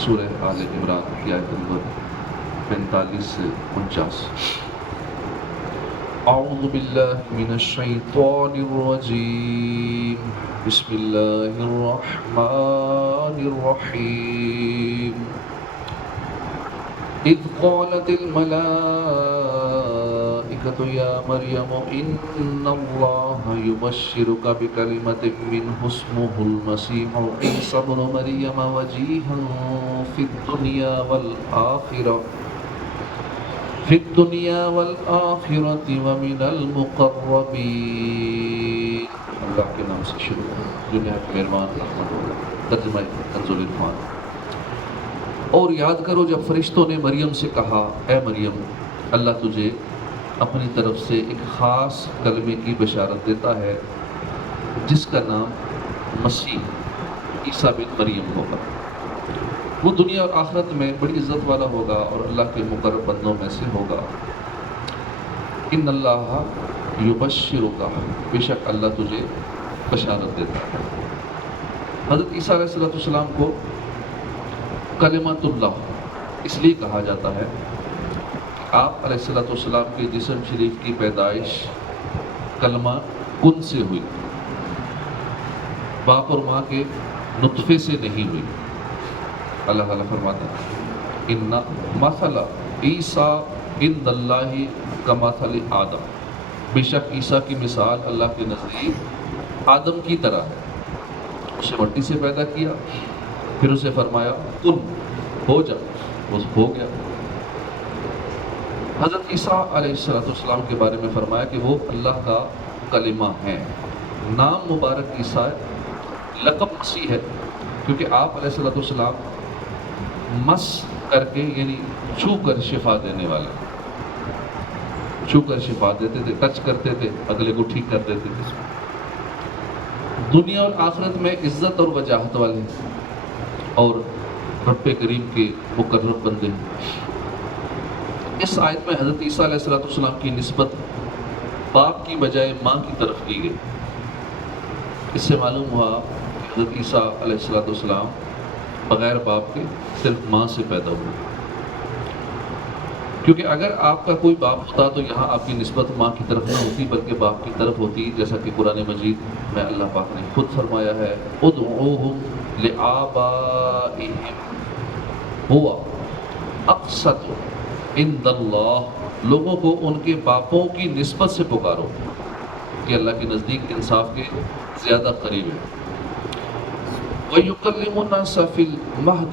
سورہ آل عمران کی آیت نمبر 45 سے 49۔ اعوذ باللہ من الشیطان الرجیم، بسم اللہ الرحمن الرحیم۔ اذ قالت الملائکۃ یا مریم ان اللہ یبشرک بکلمۃ منہ اسمہ المسیح عیسی ابن مریم وجیہا فی الدنیا والآخرۃ ومن المقربین۔ اللہ کے نام سے شروع، جو نہایت مہربان رحمت والا۔ ترجمہ کنز العرفان۔ اور یاد کرو جب فرشتوں نے مریم سے کہا، اے مریم، اللہ تجھے اپنی طرف سے ایک خاص کلمے کی بشارت دیتا ہے جس کا نام مسیح عیسیٰ بن مریم ہوگا۔ وہ دنیا اور آخرت میں بڑی عزت والا ہوگا اور اللہ کے مقرب بندوں میں سے ہوگا۔ ان اللہ یبشرک، بے شک اللہ تجھے بشارت دیتا ہے۔ حضرت عیسیٰ علیہ السلام کو کلمۃ اللہ اس لیے کہا جاتا ہے کہ آپ علیہ السلام کے جسم شریف کی پیدائش کلمہ کن سے ہوئی، باپ اور ماں کے نطفے سے نہیں ہوئی۔ اللہ تعالیٰ فرماتا ہے ان مثل عیسیٰ عند اللہ کمثل آدم، بے شک عیسیٰ کی مثال اللہ کے نزدیک آدم کی طرح ہے۔ اسے مٹی سے پیدا کیا، پھر اسے فرمایا کن، ہو جا، وہ ہو گیا۔ حضرت عیسیٰ علیہ السلام کے بارے میں فرمایا کہ وہ اللہ کا کلمہ ہے۔ نام مبارک عیسیٰ، لقب مسیح ہے، کیونکہ آپ علیہ السلام مس کر کے یعنی چھو کر شفا دینے والے، چھو کر شفا دیتے تھے، ٹچ کرتے تھے، اگلے کو ٹھیک کر دیتے تھے۔ دنیا اور آخرت میں عزت اور وجاہت والے اور رب کریم کے مقرب بندے ہیں۔ اس آیت میں حضرت عیسیٰ علیہ السلام کی نسبت باپ کی بجائے ماں کی طرف کی گئی۔ اس سے معلوم ہوا کہ حضرت عیسیٰ علیہ السلام بغیر باپ کے صرف ماں سے پیدا ہوئے، کیونکہ اگر آپ کا کوئی باپ ہوتا تو یہاں آپ کی نسبت ماں کی طرف نہ ہوتی بلکہ باپ کی طرف ہوتی، جیسا کہ قرآن مجید میں اللہ پاک نے خود فرمایا ہے ادعوہم لآبائہم ہوا اقسط عند اللہ، لوگوں کو ان کے باپوں کی نسبت سے پکارو کہ اللہ کے نزدیک انصاف کے زیادہ قریب ہے۔ وَيُكَلِّمُ النَّاسَ فِي الْمَهْدِ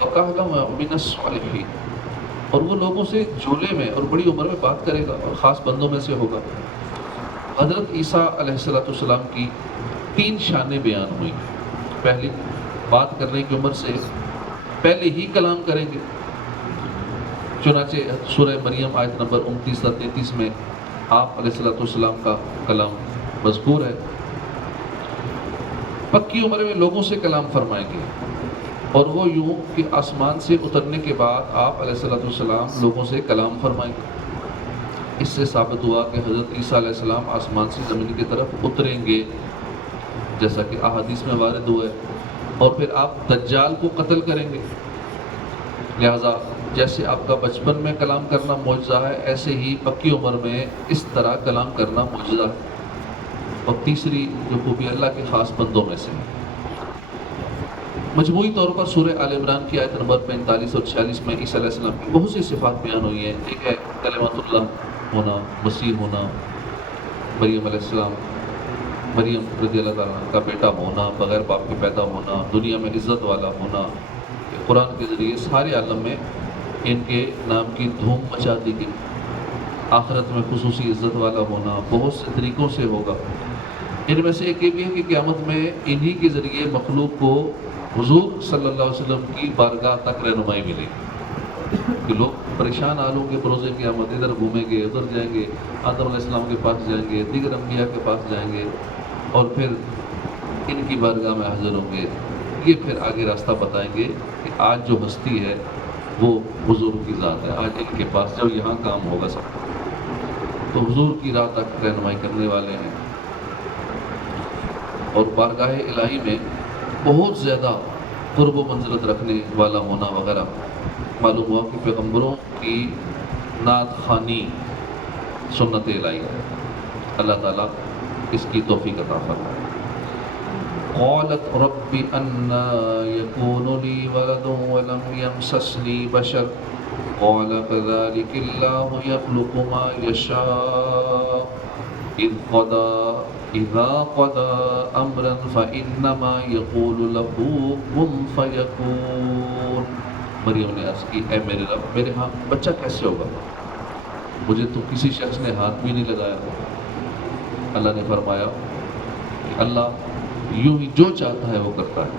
وَكَهْلًا مِنَ الصَّالِحِينَ، اور وہ لوگوں سے جھولے میں اور بڑی عمر میں بات کرے گا اور خاص بندوں میں سے ہوگا۔ حضرت عیسیٰ علیہ السلام کی 3 شانیں بیان ہوئی۔ پہلی، بات کرنے کی عمر سے پہلے ہی کلام کریں گے، چنانچہ سورہ مریم آیت نمبر 29 تا 33 میں آپ علیہ السلام کا کلام مذکور ہے۔ پکی عمر میں لوگوں سے کلام فرمائیں گے، اور وہ یوں کہ آسمان سے اترنے کے بعد آپ علیہ السلام لوگوں سے کلام فرمائیں گے۔ اس سے ثابت ہوا کہ حضرت عیسیٰ علیہ السلام آسمان سے زمین کی طرف اتریں گے، جیسا کہ احادیث میں وارد ہوا ہے، اور پھر آپ دجال کو قتل کریں گے۔ لہٰذا جیسے آپ کا بچپن میں کلام کرنا معجزہ ہے، ایسے ہی پکی عمر میں اس طرح کلام کرنا معجزہ ہے۔ اور تیسری جو خوبی اللہ کے خاص بندوں میں سے ہے۔ مجموعی طور پر سورہ آل عمران کی آیت نمبر 45 اور 46 میں عیسیٰ علیہ السلام کی بہت سی صفات بیان ہوئی ہیں۔ ایک ہے کلمۃ اللہ ہونا، مسیح ہونا، مریم علیہ السلام، مریم رضی اللہ تعالیٰ عنہ کا بیٹا ہونا، بغیر باپ کے پیدا ہونا، دنیا میں عزت والا ہونا۔ قرآن کے ذریعے سارے عالم میں ان کے نام کی دھوم مچا دی گئی۔ آخرت میں خصوصی عزت والا ہونا بہت سے طریقوں سے ہوگا۔ ان میں سے ایک یہ بھی ہے کہ قیامت میں انہی کے ذریعے مخلوق کو حضور صلی اللہ علیہ وسلم کی بارگاہ تک رہنمائی ملے گی، کہ لوگ پریشان حال ہوں گے بروز قیامت، ادھر گھومیں گے، ادھر جائیں گے، آدم علیہ السلام کے پاس جائیں گے، دیگر انبیاء کے پاس جائیں گے، اور پھر ان کی بارگاہ میں حاضر ہوں گے۔ یہ پھر آگے راستہ بتائیں گے کہ آج جو ہستی ہے وہ حضور کی ذات ہے، آج ان کے پاس جب یہاں کام ہوگا سب، تو حضور کی راہ تک رہنمائی کرنے والے ہیں۔ اور بارگاہ الہی میں بہت زیادہ قرب و منزلت رکھنے والا ہونا وغیرہ. معلوم ہوا کہ پیغمبروں کی نعت خوانی سنت الہی ہے. اللہ تعالیٰ اس کی توفیق عطا فرمائے. قالت رب أنى يكون لي ولد ولم يمسسني بشر قال كذلك الله يخلق ما يشاء إذا قضى أمرا فإنما يقول له كن فيكون. مریم نے عرض کی اے میرے رب میرے ہاں بچہ کیسے ہوگا؟ مجھے تو کسی شخص نے ہاتھ بھی نہیں لگایا. اللہ نے فرمایا کہ اللہ یوں ہی جو چاہتا ہے وہ کرتا ہے.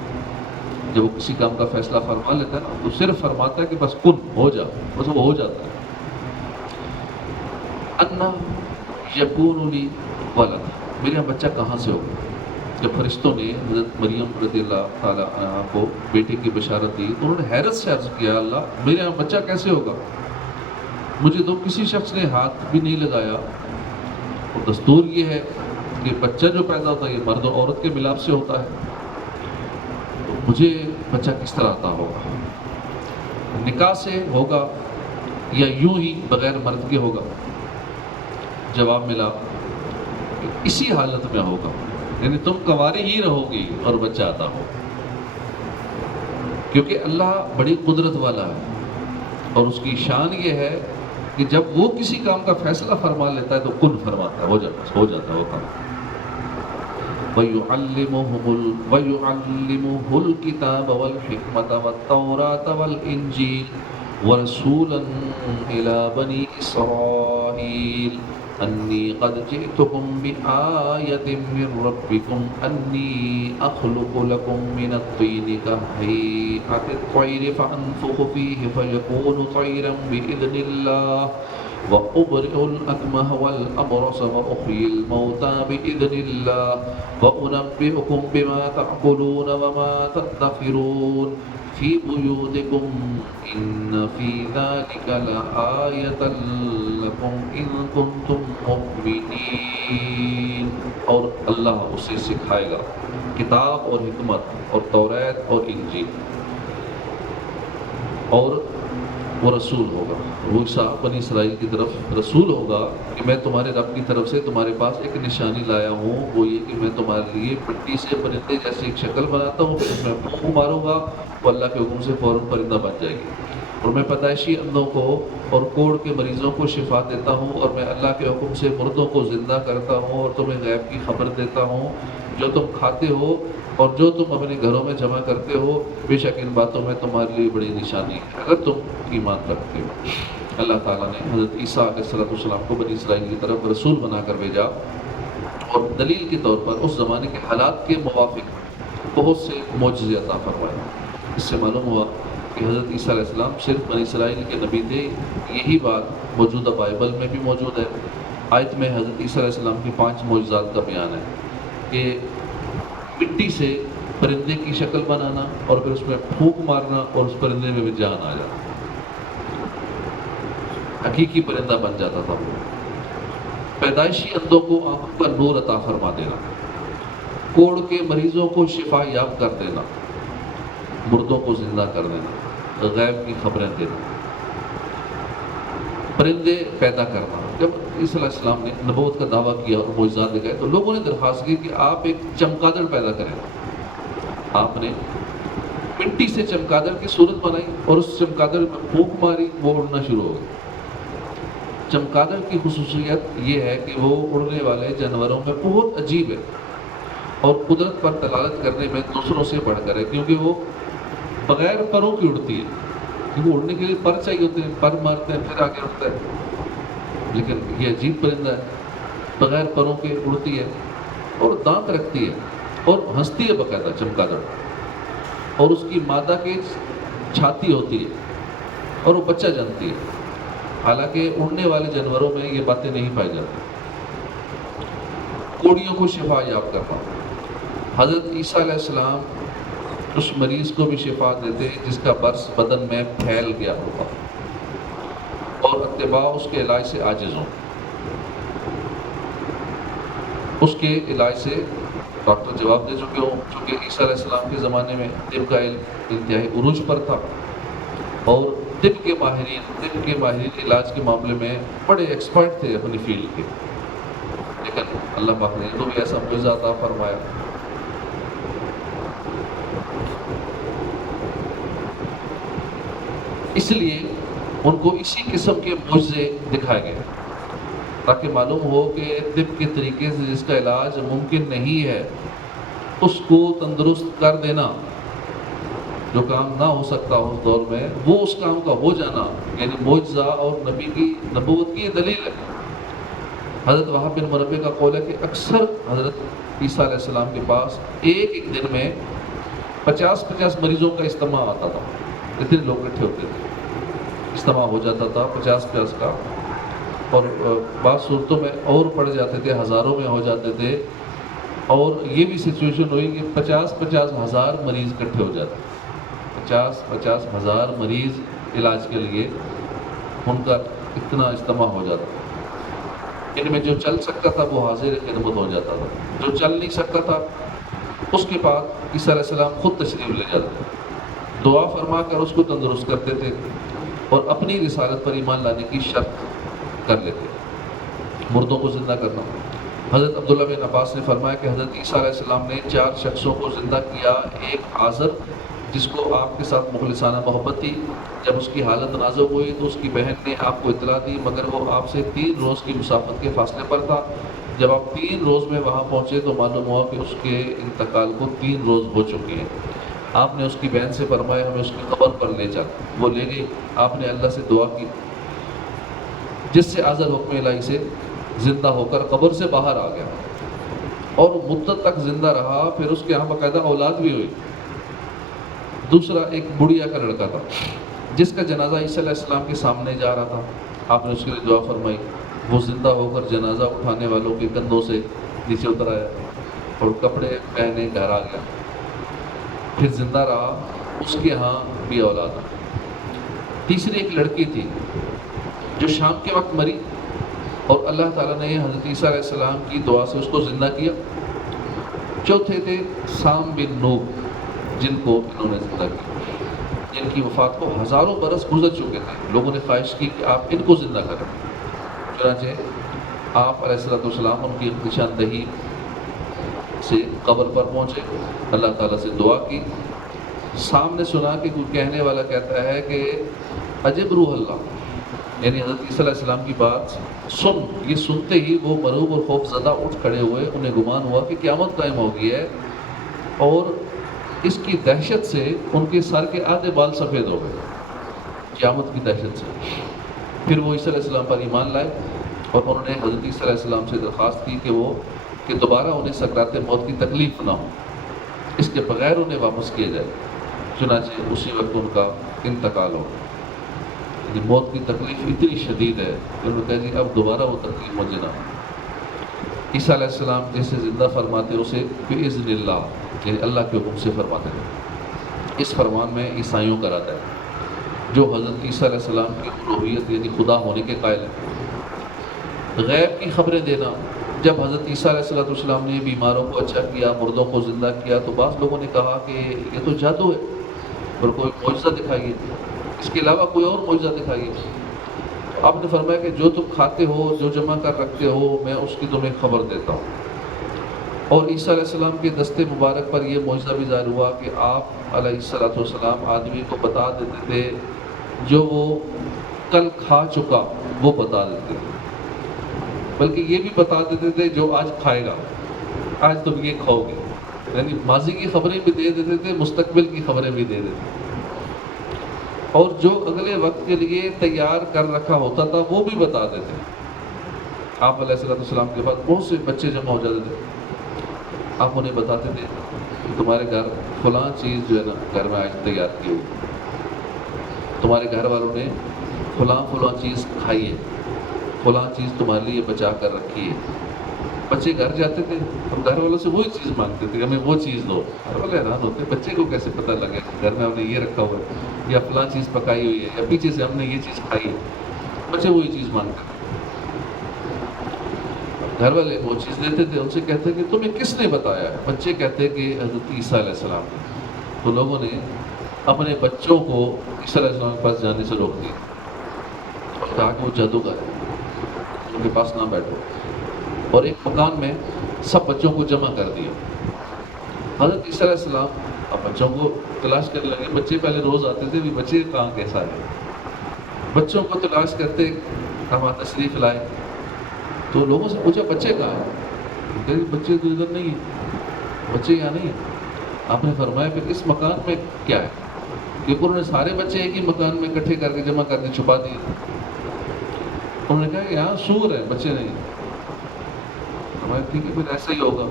جب وہ کسی کام کا فیصلہ فرما لیتا ہے نا تو صرف فرماتا ہے کہ بس کن ہو جا، بس وہ ہو جاتا ہے. انا یکون لی ولد، میرے یہاں بچہ کہاں سے ہوگا؟ جب فرشتوں نے حضرت مریم رضی اللہ تعالیٰ عنہ کو بیٹے کی بشارت دی تو انہوں نے حیرت سے عرض کیا اللہ میرے یہاں بچہ کیسے ہوگا؟ مجھے تو کسی شخص نے ہاتھ بھی نہیں لگایا. اور دستور یہ ہے کہ بچہ جو پیدا ہوتا ہے یہ مرد و عورت کے ملاپ سے ہوتا ہے، تو مجھے بچہ کس طرح عطا ہوگا؟ نکاح سے ہوگا یا یوں ہی بغیر مرد کے ہوگا؟ جواب ملا کہ اسی حالت میں ہوگا، یعنی تم کنواری ہی رہو گی اور بچہ عطا ہوگا. کیونکہ اللہ بڑی قدرت والا ہے اور اس کی شان یہ ہے کہ جب وہ کسی کام کا فیصلہ فرما لیتا ہے تو کن فرماتا ہے، ہو جاتا ہے وہ کام. وَيُعَلِّمُهُ الْكِتَابَ وَالْحِكْمَةَ وَالتَّوْرَاةَ وَالْإِنْجِيلَ وَرَسُولًا إِلَى بَنِي إِسْرَائِيلَ أَنِّي قَدْ جِئْتُكُمْ بِآيَةٍ مِّن رَّبِّكُمْ أَنِّي أَخْلُقُ لَكُم مِّنَ الطِّينِ كَهَيْئَةِ الطَّيْرِ فَأَنفُخُ فِيهِ فَيَكُونُ طَيْرًا بِإِذْنِ اللَّهِ وَأُبْرِئُ الْأَكْمَهَ وَالْأَبْرَصَ وَأُحْيِي الْمَوْتَى بِإِذْنِ اللَّهِ وَأُنَبِّئُكُم بِمَا تَأْكُلُونَ وَمَا تَدَّخِرُونَ فِي بُيُوتِكُمْ إِنَّ فِي ذَلِكَ لَآيَةً لَكُمْ إِن كُنتُم مُّؤْمِنِينَ. اور اللہ اسے سکھائے گا کتاب اور حکمت اور توریت اور انجیل، اور وہ رسول ہوگا. وہ عیسیٰ بنی اسرائیل کی طرف رسول ہوگا کہ میں تمہارے رب کی طرف سے تمہارے پاس ایک نشانی لایا ہوں، وہ یہ کہ میں تمہارے لیے مٹی سے پرندے جیسی ایک شکل بناتا ہوں، پھر اس میں پھونک ماروں گا وہ اللہ کے حکم سے فوراً پرندہ بن جائے گی. اور میں پیدائشی اندھوں کو اور کوڑ کے مریضوں کو شفا دیتا ہوں، اور میں اللہ کے حکم سے مردوں کو زندہ کرتا ہوں اور تمہیں غیب کی خبر دیتا ہوں. جو تم کھاتے ہو اور جو تم اپنے گھروں میں جمع کرتے ہو، بے شک ان باتوں میں تمہارے لیے بڑی نشانی ہے اگر تم ایمان رکھتے ہو. اللہ تعالیٰ نے حضرت عیسیٰ علیہ السلام کو بنی اسرائیل کی طرف رسول بنا کر بھیجا، اور دلیل کے طور پر اس زمانے کے حالات کے موافق بہت سے معجزے عطا فرمائے. اس سے معلوم ہوا کہ حضرت عیسیٰ علیہ السلام صرف بنی اسرائیل کے نبی تھے. یہی بات موجودہ بائبل میں بھی موجود ہے. آیت میں حضرت عیسیٰ علیہ السلام کی 5 معجزات کا بیان ہے کہ مٹی سے پرندے کی شکل بنانا اور پھر اس میں پھونک مارنا اور اس پرندے میں بھی جان آ جانا. حقیقی پرندہ بن جاتا تھا. پیدائشی اندھوں کو آنکھوں کا نور عطا فرما دینا، کوڑ کے مریضوں کو شفا یاب کر دینا، مردوں کو زندہ کر دینا، غیب کی خبریں دینا، پرندے پیدا کرنا. جب عیسیٰ علیہ السلام نے نبوت کا دعویٰ کیا اور معجزات دکھائے تو لوگوں نے درخواست کی کہ آپ ایک چمگادڑ پیدا کریں. آپ نے مٹی سے چمگادڑ کی صورت بنائی اور اس چمگادڑ میں پھونک ماری، وہ اڑنا شروع ہو گئی. چمگادڑ کی خصوصیت یہ ہے کہ وہ اڑنے والے جانوروں میں بہت عجیب ہے اور قدرت پر دلالت کرنے میں دوسروں سے بڑھ کر ہے، کیونکہ وہ بغیر پروں کی اڑتی ہے. کیونکہ اڑنے کے لیے پر چاہیے ہوتے ہیں، پر مارتے ہیں پھر آگے اڑتا ہے. لیکن یہ عجیب پرندہ ہے، بغیر پروں کے اڑتی ہے اور دانت رکھتی ہے اور ہنستی ہے باقاعدہ چمگادڑ. اور اس کی مادہ کی چھاتی ہوتی ہے اور وہ بچہ جنتی ہے. حالانکہ اڑنے والے جانوروں میں یہ باتیں نہیں پائی جاتی. کوڑیوں کو شفا یاب کرنا. حضرت عیسیٰ علیہ السلام اس مریض کو بھی شفا دیتے جس کا برس بدن میں پھیل گیا ہوگا اور اتباع اس کے علاج سے عاجز ہوں. اس کے علاج سے ڈاکٹر جواب دے چکے ہوں، چونکہ عیسیٰ علیہ السلام کے زمانے میں طب کا علم انتہائی عروج پر تھا اور طب کے ماہرین علاج کے معاملے میں بڑے ایکسپرٹ تھے اپنی فیلڈ کے، لیکن اللہ پاک نے تو بھی ایسا معجزہ عطا فرمایا۔ اس لیے ان کو اسی قسم کے معجزے دکھائے گئے تاکہ معلوم ہو کہ طب کے طریقے سے جس کا علاج ممکن نہیں ہے اس کو تندرست کر دینا، جو کام نہ ہو سکتا اس دور میں وہ اس کام کا ہو جانا، یعنی معجزہ اور نبی کی نبوت کی یہ دلیل ہے۔ حضرت وہاب بن منبع کا قول ہے کہ اکثر حضرت عیسیٰ علیہ السلام کے پاس ایک دن میں 50 مریضوں کا اجتماع آتا تھا، اتنے لوگ اکٹھے ہوتے تھے، اجتماع ہو جاتا تھا 50 کا، اور بعض صورتوں میں اور بڑھ جاتے تھے، ہزاروں میں ہو جاتے تھے، اور یہ بھی سچویشن ہوئی کہ 50 ہزار مریض اکٹھے ہو جاتے، 50 ہزار مریض علاج کے لیے ان کا اتنا اجتماع ہو جاتا تھا۔ ان میں جو چل سکتا تھا وہ حاضر خدمت ہو جاتا تھا، جو چل نہیں سکتا تھا اس کے بعد عیسیٰ علیہ السلام خود تشریف لے جاتے تھے، دعا فرما کر اس کو تندرست کرتے تھے اور اپنی رسالت پر ایمان لانے کی شرط کر لیتے۔ مردوں کو زندہ کرنا، حضرت عبداللہ بن عباس نے فرمایا کہ حضرت عیسیٰ علیہ السلام نے 4 شخصوں کو زندہ کیا، ایک عازر جس کو آپ کے ساتھ مخلصانہ محبت تھی، جب اس کی حالت نازک ہوئی تو اس کی بہن نے آپ کو اطلاع دی، مگر وہ آپ سے 3 روز کی مسافت کے فاصلے پر تھا۔ جب آپ 3 روز میں وہاں پہنچے تو معلوم ہوا کہ اس کے انتقال کو 3 روز ہو چکے ہیں۔ آپ نے اس کی بہن سے فرمایا ہمیں اس کی قبر پر لے جا، وہ لے گئی۔ آپ نے اللہ سے دعا کی جس سے عازر حکم الہی سے زندہ ہو کر قبر سے باہر آ گیا اور مدت تک زندہ رہا، پھر اس کے یہاں باقاعدہ اولاد بھی ہوئی۔ دوسرا ایک بڑھیا کا لڑکا تھا جس کا جنازہ عیسیٰ علیہ السلام کے سامنے جا رہا تھا، آپ نے اس کے لیے دعا فرمائی، وہ زندہ ہو کر جنازہ اٹھانے والوں کے کندھوں سے نیچے اتر آیا اور کپڑے پہنے گھر آ گیا، پھر زندہ رہا، اس کے ہاں بھی اولاد۔ تیسری ایک لڑکی تھی جو شام کے وقت مری اور اللہ تعالیٰ نے حضرت عیسیٰ علیہ السلام کی دعا سے اس کو زندہ کیا۔ چوتھے تھے سام بن نوح جن کو انہوں نے زندہ کیا، جن کی وفات کو ہزاروں برس گزر چکے تھے، لوگوں نے خواہش کی کہ آپ ان کو زندہ کریں، چنانچہ آپ علیہ السلام ان کی نشاندہی سے قبر پر پہنچے، اللہ تعالیٰ سے دعا کی۔ سامنے سنا کہ کوئی کہنے والا کہتا ہے کہ عجب روح اللہ، یعنی حضرت عیسیٰ علیہ السلام کی بات سن، یہ سنتے ہی وہ مرعوب اور خوف زدہ اٹھ کھڑے ہوئے، انہیں گمان ہوا کہ قیامت قائم ہو گئی ہے، اور اس کی دہشت سے ان کے سر کے آدھے بال سفید ہو گئے، قیامت کی دہشت سے۔ پھر وہ عیسیٰ علیہ السلام پر ایمان لائے اور انہوں نے حضرت عیسیٰ علیہ السلام سے درخواست کی کہ دوبارہ انہیں سکرات موت کی تکلیف نہ ہو، اس کے بغیر انہیں واپس کیا جائے، چنانچہ اسی وقت ان کا انتقال ہو۔ یعنی موت کی تکلیف اتنی شدید ہے کہ انہوں نے کہا جی اب دوبارہ وہ تکلیف مجھے نہ ہو۔ عیسیٰ علیہ السلام جیسے زندہ فرماتے اسے بِإِذْنِ اللہ، یعنی اللہ کے حکم سے فرماتے ہیں۔ اس فرمان میں عیسائیوں کا رد ہے جو حضرت عیسیٰ علیہ السلام کی الوہیت یعنی خدا ہونے کے قائل ہیں۔ غیب کی خبریں دینا، جب حضرت عیسیٰ علیہ السلام نے بیماروں کو اچھا کیا، مردوں کو زندہ کیا، تو بعض لوگوں نے کہا کہ یہ تو جادو ہے اور کوئی معجزہ دکھائیے، اس کے علاوہ کوئی اور معجزہ دکھائیے۔ آپ نے فرمایا کہ جو تم کھاتے ہو، جو جمع کر رکھتے ہو، میں اس کی تمہیں خبر دیتا ہوں۔ اور عیسیٰ علیہ السلام کے دستے مبارک پر یہ معجزہ بھی ظاہر ہوا کہ آپ علیہ السلام آدمی کو بتا دیتے تھے جو وہ کل کھا چکا وہ بتا دیتے تھے، بلکہ یہ بھی بتا دیتے تھے جو آج کھائے گا، آج تم یہ کھاؤ گے، یعنی ماضی کی خبریں بھی دے دیتے تھے، مستقبل کی خبریں بھی دے دیتے تھے، اور جو اگلے وقت کے لیے تیار کر رکھا ہوتا تھا وہ بھی بتا دیتے۔ آپ علیہ السلام کے بعد بہت سے بچے جمع ہو جاتے تھے، آپ انہیں بتاتے تھے کہ تمہارے گھر فلاں چیز جو ہے نا گھر میں آج تیار کی ہوئی، تمہارے گھر والوں نے فلاں چیز کھائی ہے، فلاں چیز تمہارے لیے بچا کر رکھی ہے۔ بچے گھر جاتے تھے، ہم گھر والوں سے وہی چیز مانگتے تھے کہ ہمیں وہ چیز دو، گھر والے حیران ہوتے بچے کو کیسے پتہ لگے گھر میں ہم نے یہ رکھا ہوا ہے یا فلاں چیز پکائی ہوئی ہے یا پیچھے سے ہم نے یہ چیز کھائی ہے، بچے وہی چیز مانگتے تھے۔ گھر والے وہ چیز دیتے تھے، ان سے کہتے کہ تمہیں کس نے بتایا ہے؟ بچے کہتے کہ حضرت عیسیٰ علیہ السلام نے۔ تو لوگوں نے اپنے بچوں کو عیسیٰ علیہ السلام کے پاس جانے سے روک دیا اور کہا کہ وہ جادوگر ہے، ان کے پاس نہ بیٹھو، اور ایک مکان میں سب بچوں کو جمع کر دیا۔ حضرت عیسیٰ علیہ السلام اب بچوں کو تلاش کرنے لگے۔ بچے پہلے روز آتے تھے، بھی بچے کہاں کیسا ہے، بچوں کو تلاش کرتے ہم تشریف لائے تو لوگوں سے پوچھا بچے کہاں ہیں؟ کہ بچے تو ادھر نہیں ہیں، بچے یہاں نہیں ہیں۔ آپ نے فرمایا پھر اس مکان میں کیا ہے؟ کیونکہ انہوں نے سارے بچے ایک ہی مکان میں اکٹھے کر کے جمع کر کے چھپا دیے۔ انہوں نے کہا کہ یہاں سور ہے، بچے نہیں ہیں۔ فرمایا ٹھیک ہے، پھر ایسا ہی ہوگا۔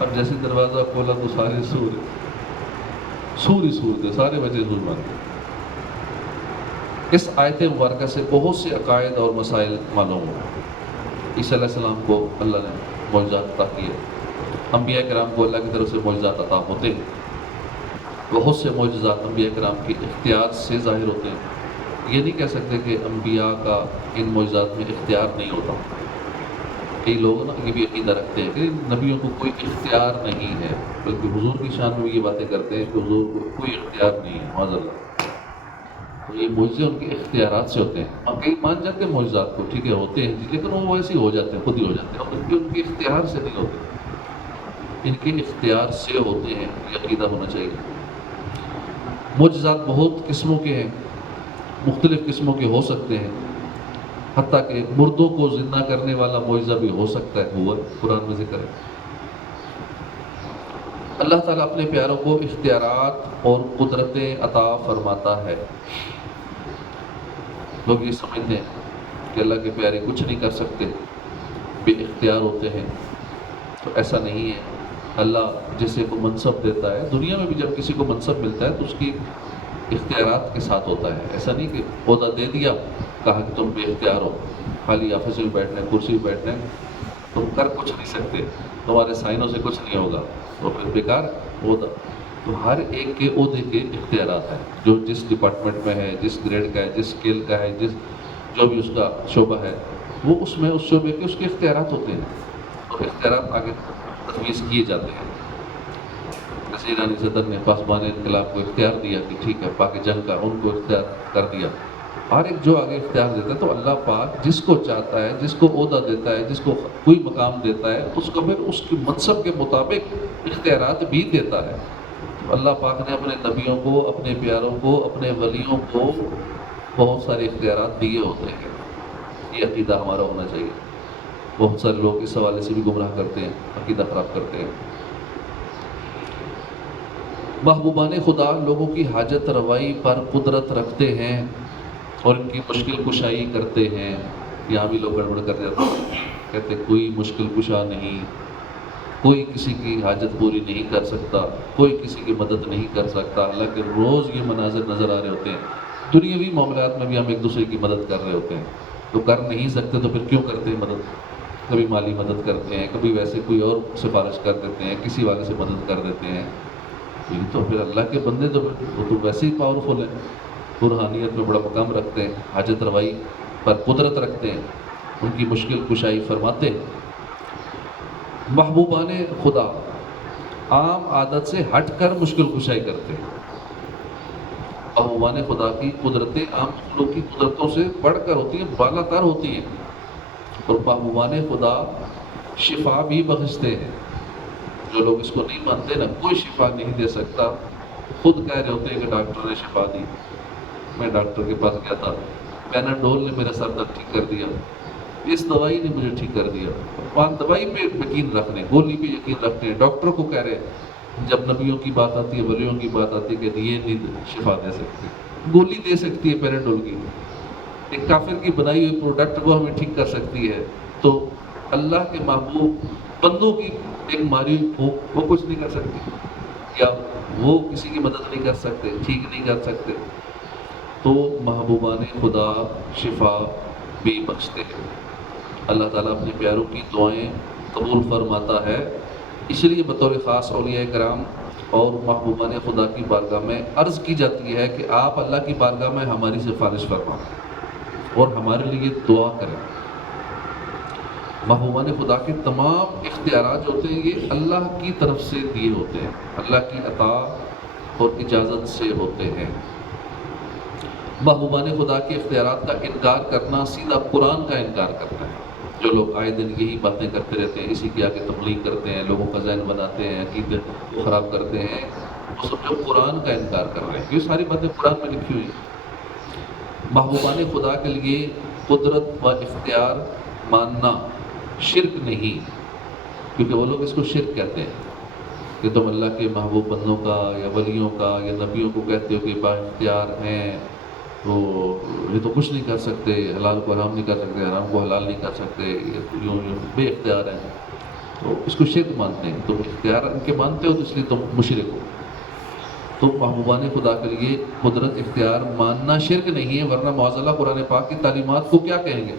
اب جیسے دروازہ کھولا تو سارے سور ہی سور تھے، سارے بچے سور بن گئے۔ اس آیت مبارکہ سے بہت سے عقائد اور مسائل معلوم ہو۔ عیسیٰ علیہ السلام کو اللہ نے معجزات عطا کیے، انبیاء کرام کو اللہ کی طرف سے معجزات عطا ہوتے ہیں۔ بہت سے معجزات انبیاء کرام کی اختیار سے ظاہر ہوتے ہیں۔ یہ نہیں کہہ سکتے کہ انبیاء کا ان معجزات میں اختیار نہیں ہوتا۔ کئی لوگ نا یہ بھی عقیدہ رکھتے ہیں کہ نبیوں کو کوئی اختیار نہیں ہے، بلکہ حضور کی شان میں یہ باتیں کرتے ہیں کہ حضور کو کوئی اختیار نہیں ہے، معاذ اللہ۔ تو یہ معجزے ان کے اختیارات سے ہوتے ہیں۔ اب کئی مان جاتے ہیں معجزات کو، ٹھیک ہے ہوتے ہیں، لیکن وہ ویسے ہی ہو جاتے ہیں، خود ہی ہو جاتے ہیں، ان کے اختیار سے نہیں ہوتے، ان کے اختیار سے ہوتے ہیں، یہ عقیدہ ہونا چاہیے۔ معجزات بہت قسموں کے ہیں، مختلف قسموں کے ہو سکتے ہیں، حتیٰ کہ مردوں کو زندہ کرنے والا معجزہ بھی ہو سکتا ہے، ہوا قرآن میں ذکر ہے۔ اللہ تعالیٰ اپنے پیاروں کو اختیارات اور قدرتیں عطا فرماتا ہے۔ لوگ یہ سمجھتے ہیں کہ اللہ کے پیارے کچھ نہیں کر سکتے، بے اختیار ہوتے ہیں، تو ایسا نہیں ہے۔ اللہ جسے کو منصب دیتا ہے، دنیا میں بھی جب کسی کو منصب ملتا ہے تو اس کی اختیارات کے ساتھ ہوتا ہے۔ ایسا نہیں کہ عہدہ دے دیا، کہا کہ تم بے اختیار ہو، خالی آفس میں بیٹھنا ہے، کرسی میں بیٹھنا ہے، تم کر کچھ نہیں سکتے، تمہارے سائنوں سے کچھ نہیں ہوگا، تو پھر بیکار عہدہ۔ تو ہر ایک کے عہدے کے اختیارات ہیں، جو جس ڈپارٹمنٹ میں ہے، جس گریڈ کا ہے، جس اسکیل کا ہے، جو بھی اس کا شعبہ ہے، وہ اس میں اس شعبے کے اس کے اختیارات ہوتے ہیں، اور اختیارات آگے تجویز کیے جاتے ہیں۔ جیسے ایرانی صدر نے پاسبان انقلاب کو اختیار دیا کہ ٹھیک ہے پاک جنگ کا، ان کو اختیار کر دیا۔ ہر ایک جو آگے اختیار دیتا ہے، تو اللہ پاک جس کو چاہتا ہے، جس کو عہدہ دیتا ہے، جس کو کوئی مقام دیتا ہے، اس کو پھر اس کے منصب کے مطابق اختیارات بھی دیتا ہے۔ اللہ پاک نے اپنے نبیوں کو، اپنے پیاروں کو، اپنے ولیوں کو بہت سارے اختیارات دیے ہوتے ہیں۔ یہ عقیدہ ہمارا ہونا چاہیے۔ بہت سارے لوگ اس حوالے سے بھی گمراہ کرتے ہیں، عقیدہ خراب کرتے ہیں۔ محبوبان خدا لوگوں کی حاجت روائی پر قدرت رکھتے ہیں اور ان کی مشکل کشائی کرتے ہیں۔ یہاں بھی لوگ گڑبڑ کر جاتے ہیں، کہتے کوئی مشکل کشا نہیں، کوئی کسی کی حاجت پوری نہیں کر سکتا، کوئی کسی کی مدد نہیں کر سکتا۔ حالانکہ روز یہ مناظر نظر آ رہے ہوتے ہیں، دنیاوی معاملات میں بھی ہم ایک دوسرے کی مدد کر رہے ہوتے ہیں، تو کر نہیں سکتے تو پھر کیوں کرتے ہیں مدد؟ کبھی مالی مدد کرتے ہیں، کبھی ویسے کوئی اور سفارش کر دیتے ہیں، کسی والے سے مدد کر دیتے ہیں۔ تو پھر اللہ کے بندے تو وہ تو ویسے ہی پاورفل ہیں، روحانیت میں بڑا مقام رکھتے ہیں، حاجت روائی پر قدرت رکھتے ہیں، ان کی مشکل کشائی فرماتے ہیں۔ محبوبان خدا عام عادت سے ہٹ کر مشکل کشائی کرتے ہیں۔ محبوبان خدا کی قدرتیں عام مخلوق کی قدرتوں سے بڑھ کر ہوتی ہیں، بالا تر ہوتی ہیں، اور محبوبان خدا شفا بھی بخشتے ہیں۔ جو لوگ اس کو نہیں مانتے نا، کوئی شفا نہیں دے سکتا، خود کہہ رہے ہوتے ہیں کہ ڈاکٹر نے شفا دی۔ میں ڈاکٹر کے پاس گیا تھا، پیناڈول نے میرا سر درد ٹھیک کر دیا، اس دوائی نے مجھے ٹھیک کر دیا۔ وہاں دوائی پہ یقین رکھنے، گولی پہ یقین رکھتے ہیں، ڈاکٹر کو کہہ رہے ہیں۔ جب نبیوں کی بات آتی ہے، ولیوں کی بات آتی ہے کہ یہ نہیں شفا دے سکتی، گولی دے سکتی ہے پیناڈول کی، ایک کافر کی بنائی ہوئی پروڈکٹ وہ ہمیں ٹھیک کر سکتی ہے، تو اللہ کے محبوب بندوں کی ایک ماری وہ کچھ نہیں کر سکتی، یا وہ کسی کی مدد نہیں کر سکتے، ٹھیک نہیں کر سکتے۔ تو محبوبان خدا شفا بھی بخشتے ہیں۔ اللہ تعالیٰ اپنے پیاروں کی دعائیں قبول فرماتا ہے، اس لیے بطور خاص اولیاء کرام اور محبوبان خدا کی بارگاہ میں عرض کی جاتی ہے کہ آپ اللہ کی بارگاہ میں ہماری سفارش فرمائیں اور ہمارے لیے دعا کریں۔ محبوبان خدا کے تمام اختیارات جو ہوتے ہیں یہ اللہ کی طرف سے دیے ہوتے ہیں، اللہ کی عطا اور اجازت سے ہوتے ہیں۔ محبوبان خدا کے اختیارات کا انکار کرنا سیدھا قرآن کا انکار کرنا ہے۔ جو لوگ آئے دن یہی باتیں کرتے رہتے ہیں، اسی کی آگے تبلیغ کرتے ہیں، لوگوں کا ذہن بناتے ہیں، عقیدت کو خراب کرتے ہیں، وہ سب جو قرآن کا انکار کر رہے ہیں۔ یہ ساری باتیں قرآن میں لکھی ہوئی ہیں۔ محبوبان خدا کے لیے قدرت و اختیار ماننا شرک نہیں، کیونکہ وہ لوگ اس کو شرک کہتے ہیں کہ تم اللہ کے محبوب بندوں کا یا ولیوں کا یا نبیوں کو کہتے ہو کہ با اختیار ہیں، تو یہ تو کچھ نہیں کر سکتے، حلال کو حرام نہیں کر سکتے، حرام کو حلال نہیں کر سکتے، یہ یوں بے اختیار ہیں، تو اس کو شرک مانتے ہیں۔ تم اختیار ان کے مانتے ہو تو اس لیے تم مشرک ہو۔ تو محبوبان خدا کے لیے قدرت اختیار ماننا شرک نہیں ہے، ورنہ معاذ اللہ قرآن پاک کی تعلیمات کو کیا کہیں گے؟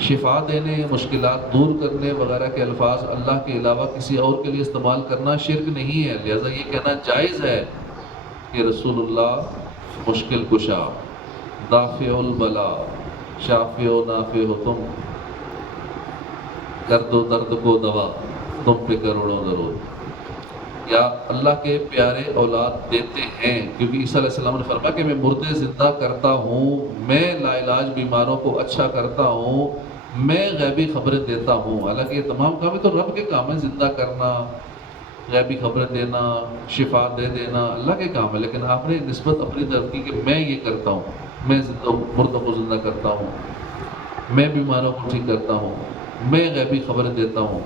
شفا دینے، مشکلات دور کرنے وغیرہ کے الفاظ اللہ کے علاوہ کسی اور کے لیے استعمال کرنا شرک نہیں ہے، لہذا یہ کہنا جائز ہے کہ رسول اللہ مشکل کشا، دافع البلا، شافع و نافع ہو تم، درد و درد کو دوا تم پہ کروڑوں درود، یا اللہ کے پیارے اولاد دیتے ہیں، کیونکہ عیسیٰ علیہ السلام نے فرمایا کہ میں مردے زندہ کرتا ہوں، میں لا علاج بیماروں کو اچھا کرتا ہوں، میں غیبی خبریں دیتا ہوں۔ حالانکہ یہ تمام کام تو رب کے کام ہے، زندہ کرنا، غیبی خبریں دینا، شفا دے دینا اللہ کے کام ہے، لیکن آپ نے نسبت اپنی طرف کی کہ میں یہ کرتا ہوں، میں مردوں کو زندہ کرتا ہوں، میں بیماروں کو ٹھیک کرتا ہوں، میں غیبی خبریں دیتا ہوں۔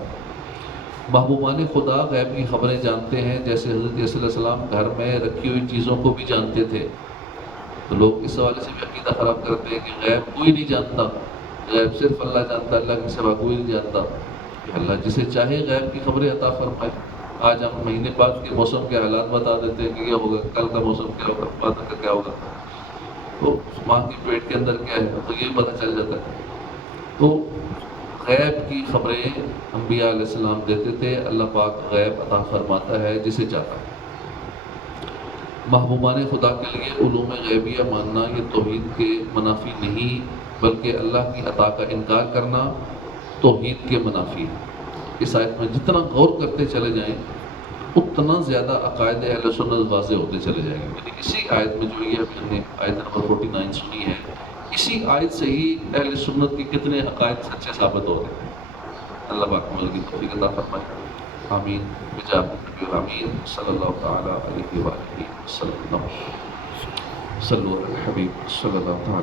محبوبان خدا غیب کی خبریں جانتے ہیں، جیسے حضرت عیسیٰ علیہ السلام گھر میں رکھی ہوئی چیزوں کو بھی جانتے تھے۔ تو لوگ اس حوالے سے بھی عقیدہ خراب کرتے ہیں کہ غیب کوئی نہیں جانتا، غیب صرف اللہ جانتا، اللہ کے سوا کوئی نہیں جانتا۔ اللہ جسے چاہے غیب کی خبریں عطا فرمائے۔ آج ہم مہینے بعد کے موسم کے حالات بتا دیتے ہیں کہ یہ ہوگا، کل کا موسم کیا ہوگا، بعد کا کیا ہوگا، تو ماں کے پیٹ کے اندر کیا ہے تو یہ پتہ چل جاتا ہے۔ تو غیب کی خبریں انبیاء علیہ السلام دیتے تھے، اللہ پاک غیب عطا فرماتا ہے جسے چاہتا ہے۔ محبوبان خدا کے لیے علوم غیبیہ ماننا یہ توحید کے منافی نہیں، بلکہ اللہ کی عطا کا انکار کرنا توحید کے منافی ہے۔ اس آیت میں جتنا غور کرتے چلے جائیں اتنا زیادہ عقائد اہل سنت واضح ہوتے چلے جائیں گے۔ یعنی اسی آیت میں جو یہ ہم نے آیت نمبر 49 سنی ہے، اسی آیت سے ہی اہل سنت کے کتنے عقائد سچے ثابت ہو گئے۔ اللہ پاک عمل کی توفیق عطا فرمائے، آمین بجاہ نبی الامین صلی اللہ تعالیٰ علیہ وآلہ وسلم۔ صلو علی الحبیب صلی اللہ تعالیٰ